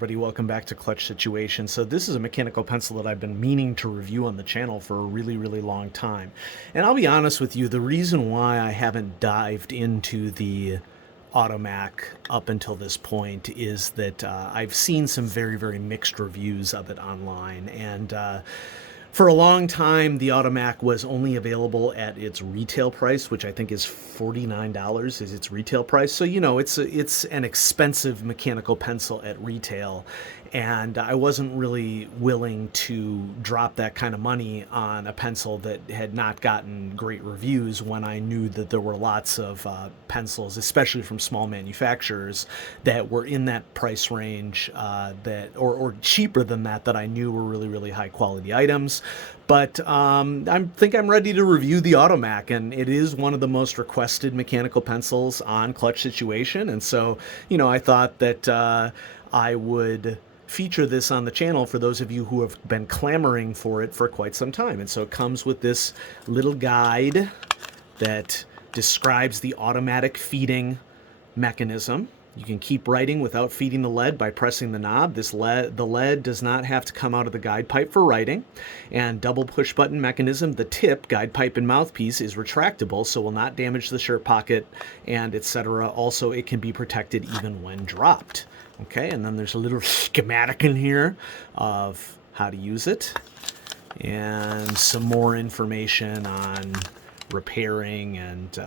everybody, welcome back to Clutch Situation. So this is a mechanical pencil that I've been meaning to review on the channel for a really long time. And I'll be honest with you, the reason why I haven't dived into the Automac up until this point is that I've seen some very mixed reviews of it online. And for a long time, the Automac was only available at its retail price, which I think is $49 is its retail price. So, you know, it's an expensive mechanical pencil at retail. And I wasn't really willing to drop that kind of money on a pencil that had not gotten great reviews when I knew that there were lots of pencils, especially from small manufacturers, that were in that price range or cheaper than that I knew were really high quality items. But I think I'm ready to review the Automac, and it is one of the most requested mechanical pencils on Clutch Situation. And so, you know, I thought that I would feature this on the channel for those of you who have been clamoring for it for quite some time. And so it comes with this little guide that describes the automatic feeding mechanism. You can keep writing without feeding the lead by pressing the knob. The lead does not have to come out of the guide pipe for writing. And double push button mechanism, the tip, guide pipe and mouthpiece, is retractable, so will not damage the shirt pocket and etc. Also, it can be protected even when dropped. Okay, and then there's a little schematic in here of how to use it and some more information on repairing and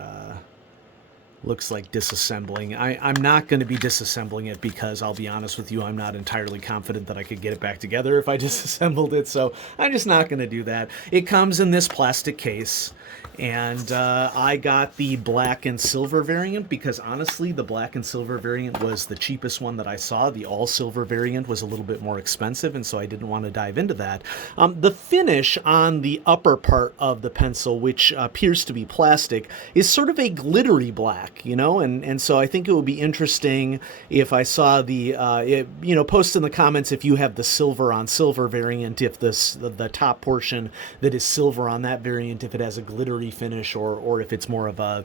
looks like disassembling. I'm not going to be disassembling it because I'll be honest with you, I'm not entirely confident that I could get it back together if I disassembled it, so I'm just not going to do that. It comes in this plastic case, and I got the black and silver variant because honestly, the black and silver variant was the cheapest one that I saw. The all silver variant was a little bit more expensive, and so I didn't want to dive into that. The finish on the upper part of the pencil, which appears to be plastic, is sort of a glittery black. You know, and so I think it would be interesting if I saw post in the comments if you have the silver on silver variant, if the top portion that is silver on that variant, if it has a glittery finish or if it's more of a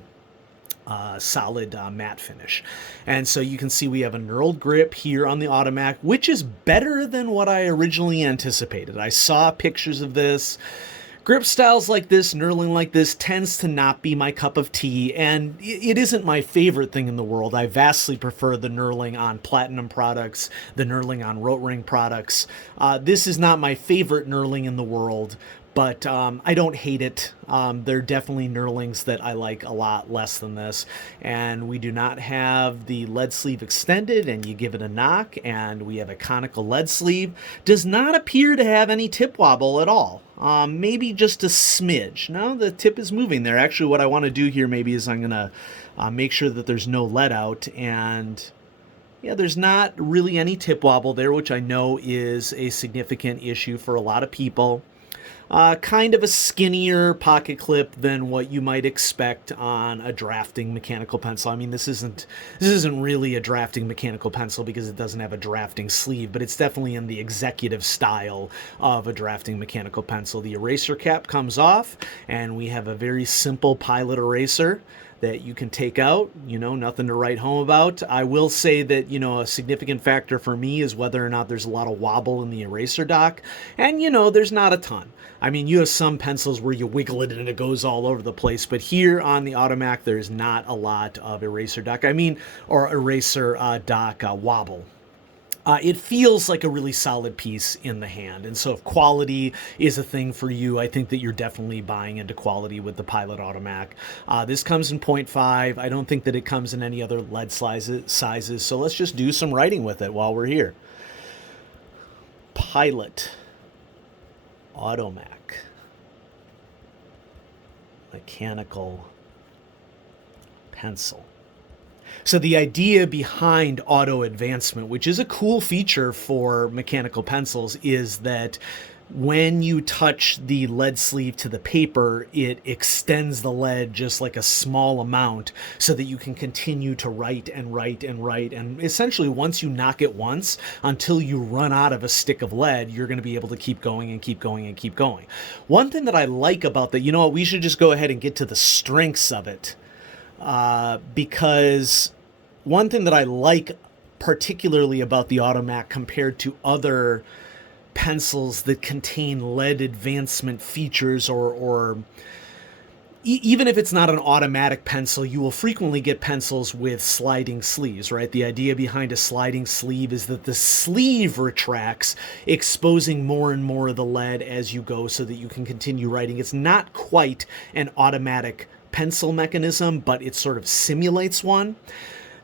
solid matte finish. And so you can see we have a knurled grip here on the Automac, which is better than what I originally anticipated. I saw pictures of this. Grip styles like this, knurling like this, tends to not be my cup of tea, and it isn't my favorite thing in the world. I vastly prefer the knurling on platinum products, the knurling on Rotring products. This is not my favorite knurling in the world, but I don't hate it. There are definitely knurlings that I like a lot less than this. And we do not have the lead sleeve extended, and you give it a knock, and we have a conical lead sleeve. Does not appear to have any tip wobble at all. Maybe just a smidge. No, the tip is moving there. Actually, what I want to do here maybe is I'm going to make sure that there's no lead out, and yeah, there's not really any tip wobble there, which I know is a significant issue for a lot of people. Kind of a skinnier pocket clip than what you might expect on a drafting mechanical pencil. I mean, this isn't really a drafting mechanical pencil because it doesn't have a drafting sleeve, but it's definitely in the executive style of a drafting mechanical pencil. The eraser cap comes off, and we have a very simple pilot eraser that you can take out, you know, nothing to write home about. I will say that, you know, a significant factor for me is whether or not there's a lot of wobble in the eraser dock. And, you know, there's not a ton. I mean, you have some pencils where you wiggle it and it goes all over the place, but here on the Automac, there's not a lot of eraser dock. Or eraser dock wobble. It feels like a really solid piece in the hand. And so if quality is a thing for you, I think that you're definitely buying into quality with the Pilot Automac. This comes in 0.5. I don't think that it comes in any other lead sizes. So let's just do some writing with it while we're here. Pilot Automac. Mechanical pencil. So the idea behind auto advancement, which is a cool feature for mechanical pencils, is that when you touch the lead sleeve to the paper, it extends the lead just like a small amount so that you can continue to write and write and write. And essentially, once you knock it once, until you run out of a stick of lead, you're going to be able to keep going and keep going and keep going. One thing that I like about that, you know what, we should just go ahead and get to the strengths of it. Because one thing that I like particularly about the Automac compared to other pencils that contain lead advancement features, or even if it's not an automatic pencil, you will frequently get pencils with sliding sleeves, right? The idea behind a sliding sleeve is that the sleeve retracts, exposing more and more of the lead as you go so that you can continue writing. It's not quite an automatic pencil mechanism, but it sort of simulates one.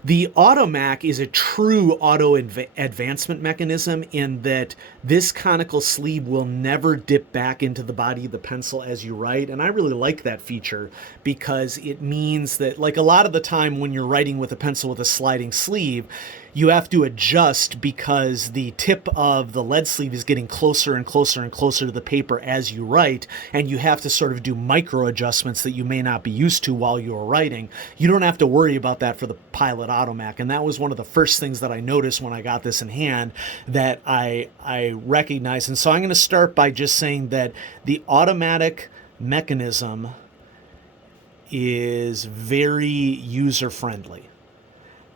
The Automac is a true auto advancement mechanism in that this conical sleeve will never dip back into the body of the pencil as you write. And I really like that feature because it means that, like, a lot of the time when you're writing with a pencil with a sliding sleeve, you have to adjust because the tip of the lead sleeve is getting closer and closer and closer to the paper as you write, and you have to sort of do micro adjustments that you may not be used to while you're writing. You don't have to worry about that for the Pilot Automac, and that was one of the first things that I noticed when I got this in hand that I recognized. And so I'm going to start by just saying that the automatic mechanism is very user-friendly.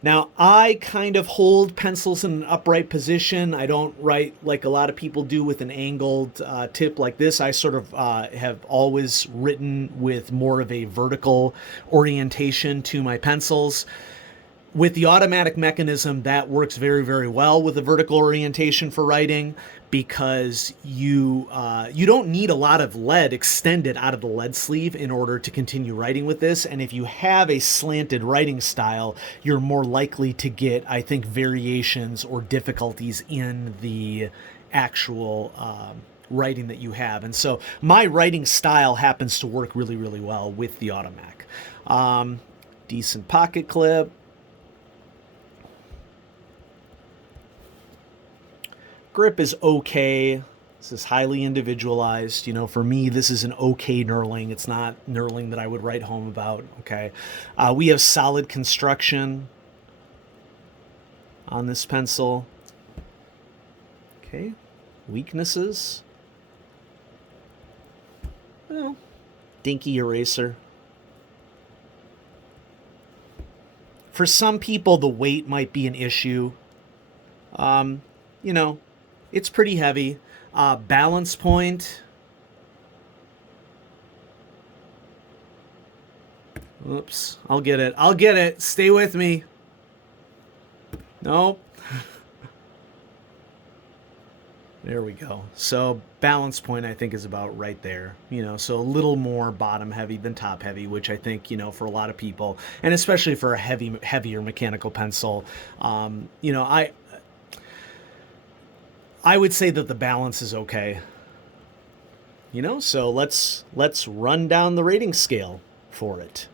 Now, I kind of hold pencils in an upright position. I don't write like a lot of people do with an angled tip like this. I sort of have always written with more of a vertical orientation to my pencils. With the automatic mechanism, that works very, very well with the vertical orientation for writing because you don't need a lot of lead extended out of the lead sleeve in order to continue writing with this. And if you have a slanted writing style, you're more likely to get, I think, variations or difficulties in the actual writing that you have. And so my writing style happens to work really, really well with the Automac. Decent pocket clip. Grip is okay. This is highly individualized. You know, for me, this is an okay knurling. It's not knurling that I would write home about, okay? We have solid construction on this pencil. Okay, weaknesses. Well, dinky eraser. For some people, the weight might be an issue. You know, it's pretty heavy. Balance point. Oops, I'll get it. I'll get it. Stay with me. Nope. There we go. So balance point, I think, is about right there. You know, so a little more bottom heavy than top heavy, which I think, you know, for a lot of people, and especially for a heavier mechanical pencil, you know, I would say that the balance is okay. You know, so let's run down the rating scale for it.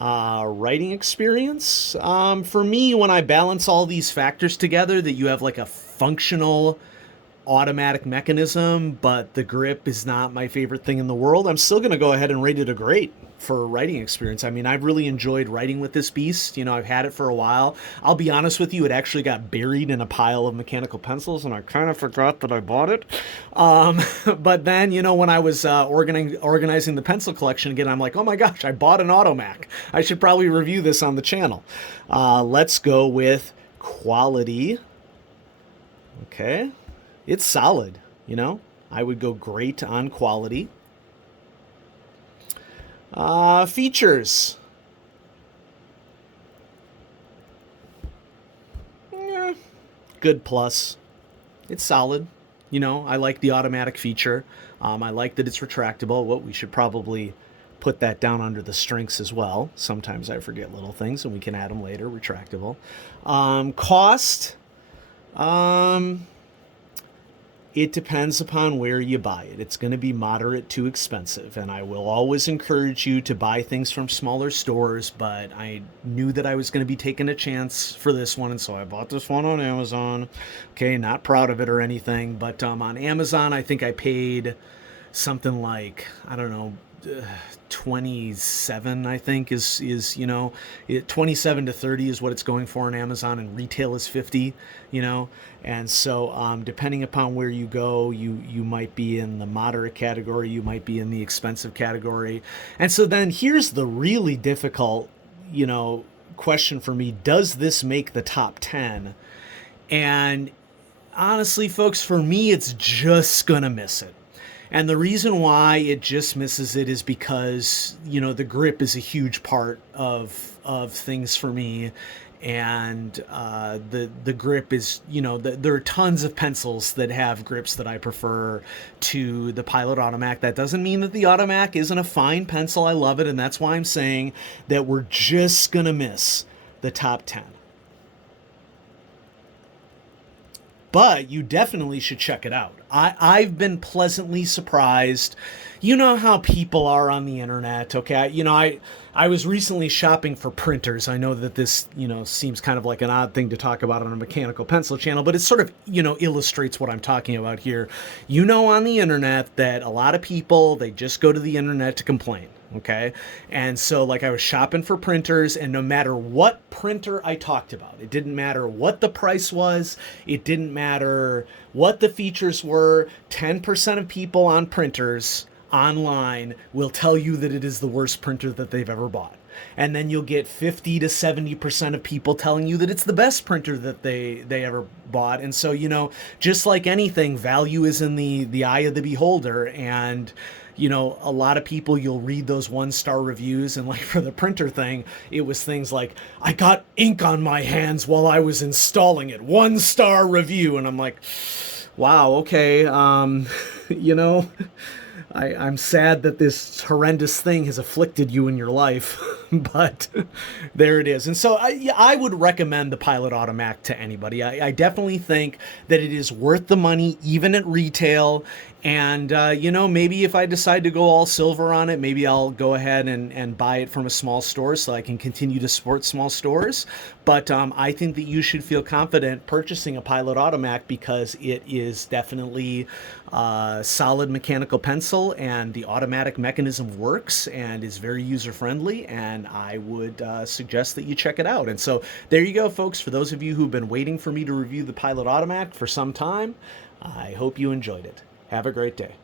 Writing experience. For me, when I balance all these factors together, that you have like a functional automatic mechanism, but the grip is not my favorite thing in the world, I'm still going to go ahead and rate it a great for writing experience. I mean, I've really enjoyed writing with this beast. You know, I've had it for a while. I'll be honest with you, it actually got buried in a pile of mechanical pencils, and I kind of forgot that I bought it. But then, you know, when I was organizing the pencil collection again, I'm like, oh my gosh, I bought an Automac. I should probably review this on the channel. Let's go with quality. Okay. It's solid, you know. I would go great on quality. Features. Good plus. It's solid. You know, I like the automatic feature. I like that it's retractable. Well, we should probably put that down under the strengths as well. Sometimes I forget little things, and we can add them later. Retractable. Cost. It depends upon where you buy it. It's going to be moderate to expensive, and I will always encourage you to buy things from smaller stores, but I knew that I was going to be taking a chance for this one, and so I bought this one on Amazon. Okay, not proud of it or anything, but on Amazon, I think I paid something like, I don't know, 27, I think is you know, 27 to 30 is what it's going for on Amazon, and retail is 50, you know. And so depending upon where you go, you might be in the moderate category, you might be in the expensive category. And so then here's the really difficult, you know, question for me: does this make the top 10? And honestly, folks, for me, it's just gonna miss it. And the reason why it just misses it is because, the grip is a huge part of things for me. And the grip is, there are tons of pencils that have grips that I prefer to the Pilot Automac. That doesn't mean that the Automac isn't a fine pencil. I love it, and that's why I'm saying that we're just gonna miss the top 10. But you definitely should check it out. I've been pleasantly surprised. You know how people are on the internet, okay? I was recently shopping for printers. I know that this, seems kind of like an odd thing to talk about on a mechanical pencil channel, but it sort of, illustrates what I'm talking about here. On the internet that a lot of people, they just go to the internet to complain. Okay. And so like I was shopping for printers, and no matter what printer I talked about, it didn't matter what the price was. It didn't matter what the features were. 10% of people on printers online will tell you that it is the worst printer that they've ever bought. And then you'll get 50 to 70% of people telling you that it's the best printer that they ever bought. And so, just like anything, value is in the eye of the beholder. And a lot of people, you'll read those 1-star reviews, and like for the printer thing, it was things like, I got ink on my hands while I was installing it, 1-star review. And I'm like, wow, okay. I'm sad that this horrendous thing has afflicted you in your life, but there it is. And so I would recommend the Pilot Automac to anybody. I definitely think that it is worth the money, even at retail. And, maybe if I decide to go all silver on it, maybe I'll go ahead and buy it from a small store so I can continue to support small stores. But I think that you should feel confident purchasing a Pilot Automac because it is definitely a solid mechanical pencil, and the automatic mechanism works and is very user-friendly, and I would suggest that you check it out. And so there you go, folks. For those of you who've been waiting for me to review the Pilot Automac for some time, I hope you enjoyed it. Have a great day.